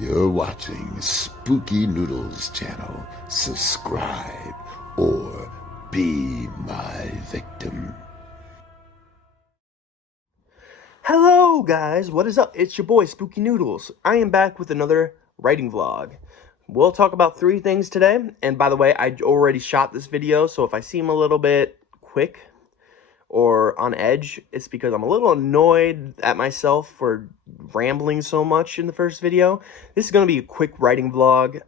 You're watching Spooky Noodles channel. Subscribe or be my victim. Hello guys, what is up? It's your boy Spooky Noodles. I am back with another writing vlog. We'll talk about 3 things today, and by the way, I already shot this video, so if I seem a little bit quick or on edge, it's because I'm a little annoyed at myself for rambling so much in the first video. This is going to be a quick writing vlog,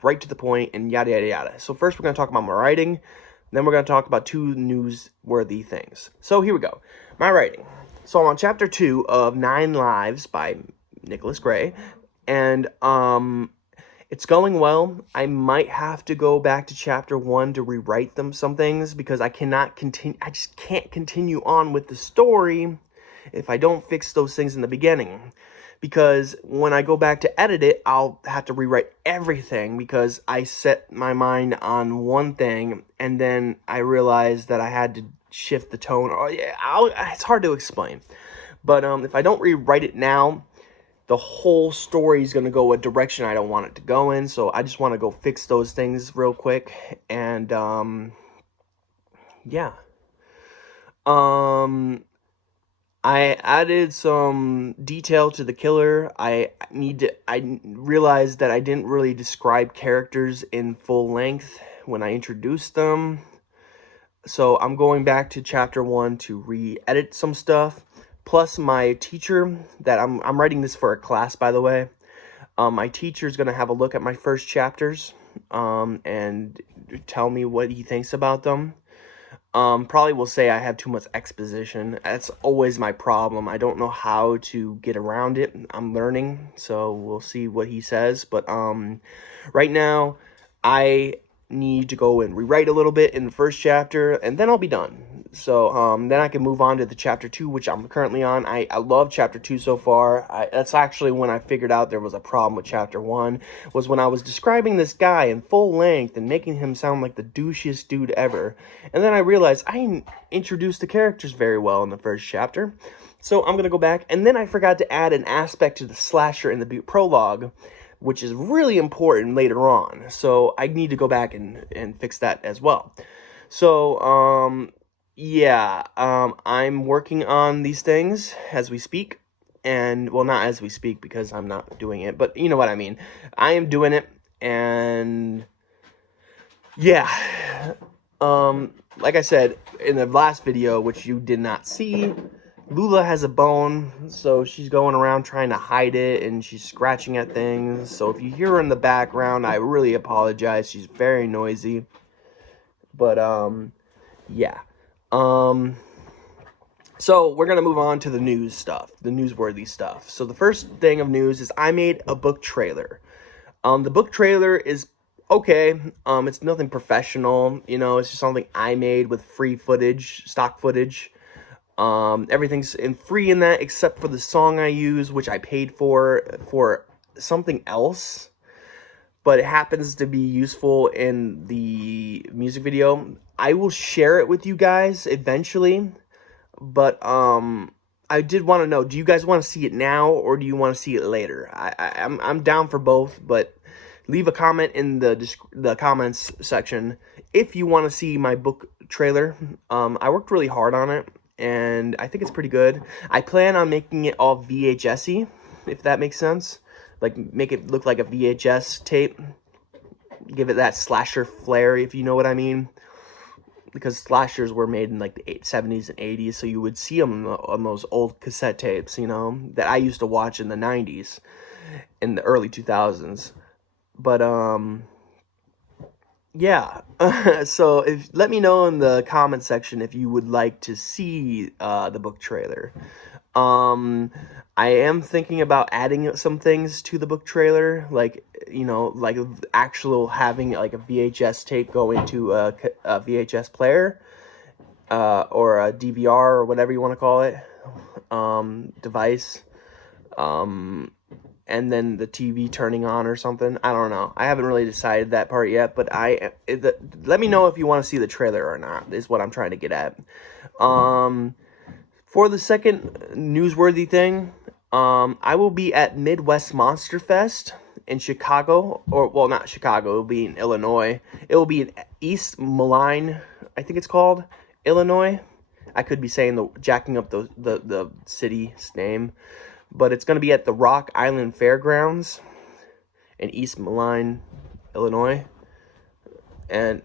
right to the point, and yada yada yada. So first we're going to talk about my writing, then we're going to talk about 2 newsworthy things. So here we go. My writing. So I'm on chapter 2 of 9 Lives by Nicholas Gray, and it's going well. I might have to go back to chapter 1 to rewrite some things because I just can't continue on with the story if I don't fix those things in the beginning. Because when I go back to edit it, I'll have to rewrite everything because I set my mind on one thing and then I realized that I had to shift the tone. It's hard to explain. But if I don't rewrite it now, the whole story is going to go a direction I don't want it to go in, so I just want to go fix those things real quick, and, yeah. I added some detail to the killer. I realized that I didn't really describe characters in full length when I introduced them, so I'm going back to chapter 1 to re-edit some stuff. Plus, my teacher, that I'm writing this for a class, by the way. My teacher's going to have a look at my first chapters and tell me what he thinks about them. Probably will say I have too much exposition. That's always my problem. I don't know how to get around it. I'm learning, so we'll see what he says. But right now, I need to go and rewrite a little bit in the first chapter, and then I'll be done. So then I can move on to the chapter 2, which I'm currently on. I love chapter 2 so far. That's actually when I figured out there was a problem with chapter 1, was when I was describing this guy in full length and making him sound like the douchiest dude ever. And then I realized I didn't introduce the characters very well in the first chapter. So I'm going to go back, and then I forgot to add an aspect to the slasher in the prologue, which is really important later on. So I need to go back and fix that as well. So, yeah, I'm working on these things as we speak. And, well, not as we speak because I'm not doing it, but you know what I mean. I am doing it, and yeah. Like I said in the last video, which you did not see, Lula has a bone, so she's going around trying to hide it, and she's scratching at things. So if you hear her in the background, I really apologize. She's very noisy. But, yeah. So we're going to move on to the news stuff, the newsworthy stuff. So the first thing of news is I made a book trailer. The book trailer is okay. It's nothing professional, you know, it's just something I made with free footage, stock footage. Everything's free in that except for the song I use, which I paid for something else, but it happens to be useful in the music video. I will share it with you guys eventually, but I did want to know, do you guys want to see it now or do you want to see it later? I'm down for both, but leave a comment in the comments section if you want to see my book trailer. I worked really hard on it, and I think it's pretty good. I plan on making it all VHS-y, if that makes sense. Like, make it look like a VHS tape. Give it that slasher flair, if you know what I mean. Because slashers were made in, like, the 70s and 80s, so you would see them on those old cassette tapes, you know, that I used to watch in the 90s, in the early 2000s. But, yeah. So let me know in the comment section if you would like to see the book trailer. I am thinking about adding some things to the book trailer, like, you know, like actual having like a VHS tape go into a VHS player, or a DVR or whatever you want to call it, device, and then the TV turning on or something. I don't know. I haven't really decided that part yet, but let me know if you want to see the trailer or not, is what I'm trying to get at. For the second newsworthy thing, I will be at Midwest Monster Fest in Chicago, or well, not Chicago. It'll be in Illinois. It will be in East Moline, I think it's called, Illinois. I could be saying jacking up the city's name, but it's gonna be at the Rock Island Fairgrounds in East Moline, Illinois, and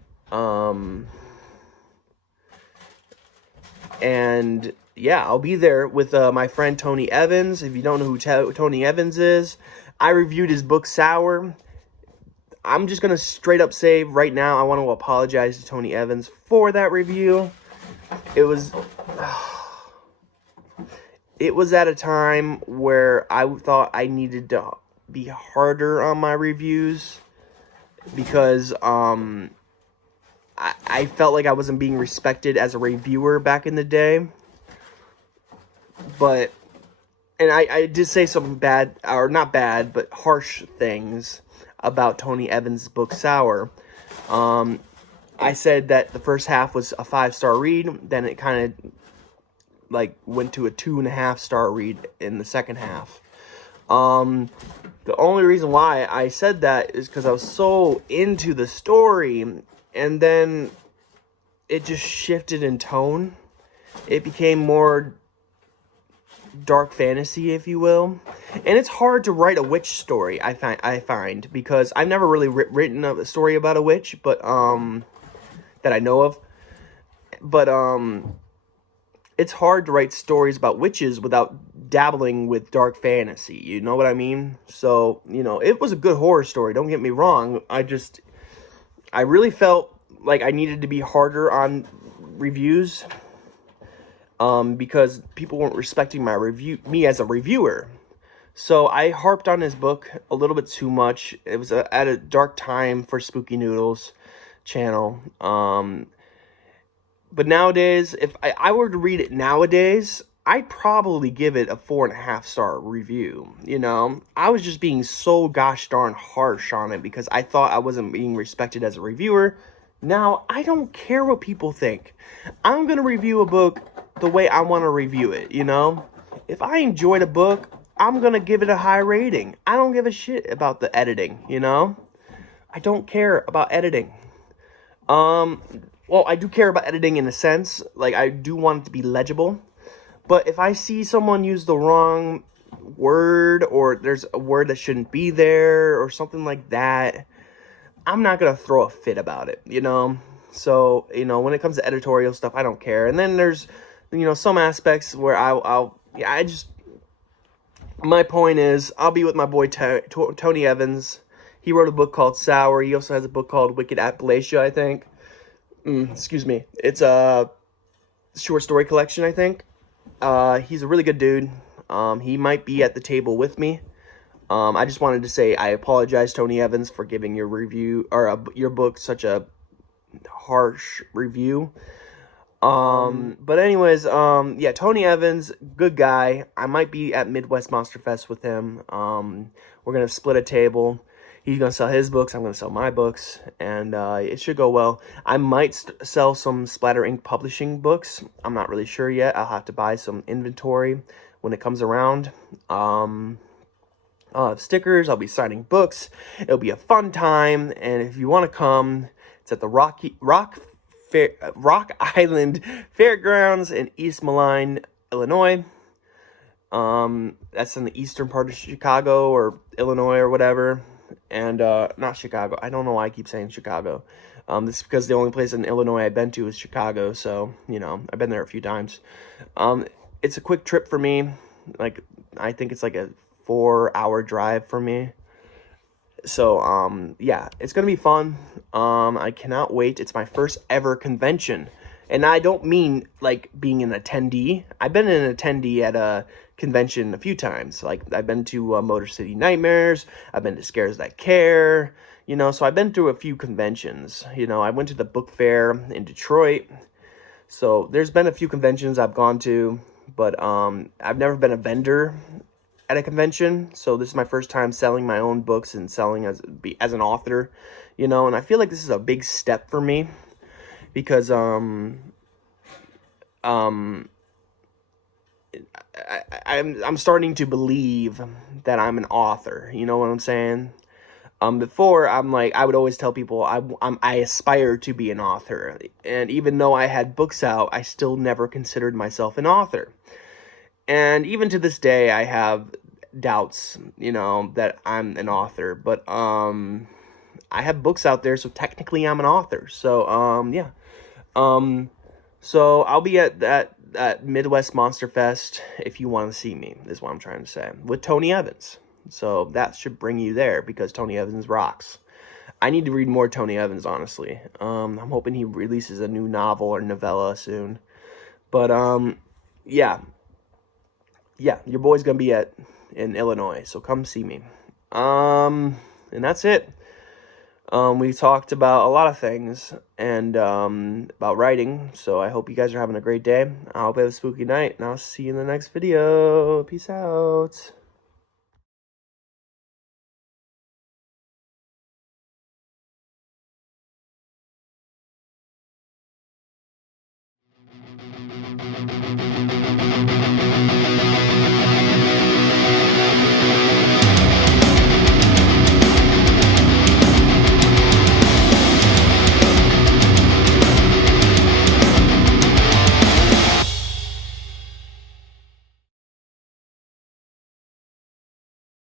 yeah, I'll be there with my friend Tony Evans. If you don't know who Tony Evans is, I reviewed his book Sour. I'm just gonna straight up say right now, I want to apologize to Tony Evans for that review. It was at a time where I thought I needed to be harder on my reviews because I felt like I wasn't being respected as a reviewer back in the day. But, and I did say some bad, or not bad, but harsh things about Tony Evans' book Sour. I said that the first half was a 5-star read, then it kind of like went to a 2.5-star read in the second half. The only reason why I said that is because I was so into the story, and then it just shifted in tone. It became more dark fantasy, if you will, and it's hard to write a witch story. I find because I've never really written a story about a witch, but that I know of, but it's hard to write stories about witches without dabbling with dark fantasy. You know what I mean? So, you know, it was a good horror story. Don't get me wrong. I really felt like I needed to be harder on reviews. Because people weren't respecting me as a reviewer. So I harped on his book a little bit too much. It was at a dark time for Spooky Noodles channel. But nowadays, if I were to read it nowadays, I'd probably give it a 4.5-star review. You know, I was just being so gosh darn harsh on it because I thought I wasn't being respected as a reviewer. Now, I don't care what people think. I'm going to review a book the way I want to review it, you know? If I enjoyed a book, I'm going to give it a high rating. I don't give a shit about the editing, you know? I don't care about editing. Well, I do care about editing in a sense. Like, I do want it to be legible. But if I see someone use the wrong word, or there's a word that shouldn't be there, or something like that, I'm not going to throw a fit about it, you know? So, you know, when it comes to editorial stuff, I don't care. And then there's, you know, some aspects where my point is, I'll be with my boy Tony Evans. He wrote a book called Sour. He also has a book called Wicked Appalachia, I think. Excuse me. It's a short story collection, I think. He's a really good dude. He might be at the table with me. I just wanted to say I apologize, Tony Evans, for giving your review, or your book, such a harsh review. But anyways, yeah, Tony Evans, good guy. I might be at Midwest Monster Fest with him. We're gonna split a table. He's gonna sell his books, I'm gonna sell my books, and it should go well. I might sell some Splatter Ink Publishing books. I'm not really sure yet. I'll have to buy some inventory when it comes around. I'll have stickers, I'll be signing books. It'll be a fun time, and if you want to come, it's at the Rock Island Fairgrounds in East Moline, Illinois. That's in the eastern part of Chicago, or Illinois, or whatever. And not Chicago. I don't know why I keep saying Chicago. This is because the only place in Illinois I've been to is Chicago, so, you know, I've been there a few times. It's a quick trip for me. Like, I think it's like a 4-hour drive for me. So, yeah, it's gonna be fun. I cannot wait. It's my first ever convention. And I don't mean, like, being an attendee. I've been an attendee at a convention a few times. Like, I've been to Motor City Nightmares. I've been to Scares That Care. You know, so I've been through a few conventions. You know, I went to the book fair in Detroit. So, there's been a few conventions I've gone to. But, I've never been a vendor at a convention. So, this is my first time selling my own books and selling as an author. You know, and I feel like this is a big step for me. Because, I'm starting to believe that I'm an author. You know what I'm saying? Before, I'm like, I would always tell people I aspire to be an author, and even though I had books out, I still never considered myself an author. And even to this day, I have doubts, you know, that I'm an author. But I have books out there, so technically I'm an author. So yeah. Um, so I'll be at that Midwest Monster Fest if you want to see me, is what I'm trying to say, with Tony Evans. So that should bring you there because Tony Evans rocks. I need to read more Tony Evans, honestly. I'm hoping he releases a new novel or novella soon. But yeah, your boy's gonna be in Illinois, so come see me. And that's it. We talked about a lot of things and about writing. So I hope you guys are having a great day. I hope you have a spooky night, and I'll see you in the next video. Peace out.